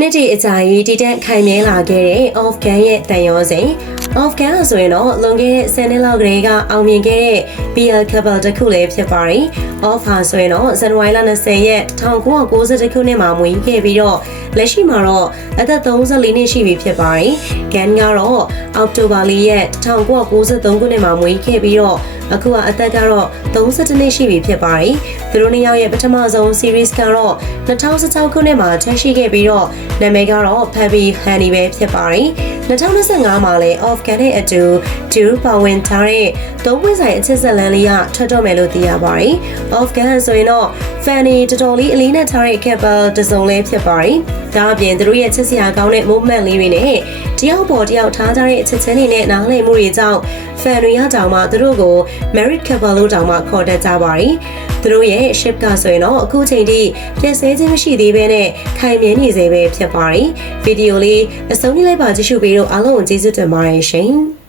နှစ်တီအကြာကြီးတည်တက်ခိုင်မြဲလာခဲ့တဲ့ off gun ရဲ့တန်ရောစိန် off gun ဆိုရင်တော့လွန်ခဲ့တဲ့10နှစ်လောက်ကလေးကအောင်မြင်ခဲ့တဲ့ BL Couple တစ်ခုလည်းဖြစ်ပါတယ်။ off ဟာဆိုရင်တော့ဇန်နဝါရီလ20ရက်1990ခုနှစ်မှာမွေးခဲ့ပြီးတော့လက်ရှိမှာတော့အသက်34နှစ်ရှိပြီဖြစ်ပါတယ်။ gun ကတော့အောက်တိုဘာလရက်1993ခုနှစ်မှာမွေးခဲ့ပြီးတော့ အခုကအသက်ကတော့32နှစ်ရှိပြီဖြစ်ပါတယ်။သူတို့နှစ်ယောက်ရဲ့ပထမဆုံး series ကတော့2016ခုနှစ်မှာထွက်ရှိခဲ့ပြီးတော့နာမည်ကတော့ Pappy Honey ပဲဖြစ်ပါတယ်။2025မှာလည်း off gun နဲ့အတူ Due ပါဝင်ထားတဲ့သုံးပွင့်ဆိုင်အချစ်ဆက်လန်းလေးကထွက်တော့မယ်လို့သိရပါတယ်။ off gun ဆိုရင်တော့ Fanny တော်တော်လေးအလေးနဲ့ထားတဲ့ couple တစ်စုံလေးဖြစ်ပါတယ်။ဒါအပြင်သူတို့ရဲ့ချစ်စရာကောင်းတဲ့ movement လေးတွေနဲ့ တယောက်ပေါ်တယောက်ထားကြတဲ့အချစ်ချင်းတွေနဲ့နားလည်မှုတွေကြောင့် fan တွေကတောင်မှသူတို့ကို married couple လို့တောင်မှခေါ်တတ်ကြပါတယ်။သူတို့ရဲ့ ship ကဆိုရင်တော့အခုချိန်ထိပြည့်စဲခြင်းမရှိသေးဘဲနဲ့ခိုင်မြဲနေစေပဲဖြစ်ပါတယ်။ဗီဒီယိုလေးအဆုံးထိလိုက်ပါကြည့်ရှုပြီးတော့အားလုံးကိုကျေးဇူးတင်ပါတယ်ရှင်။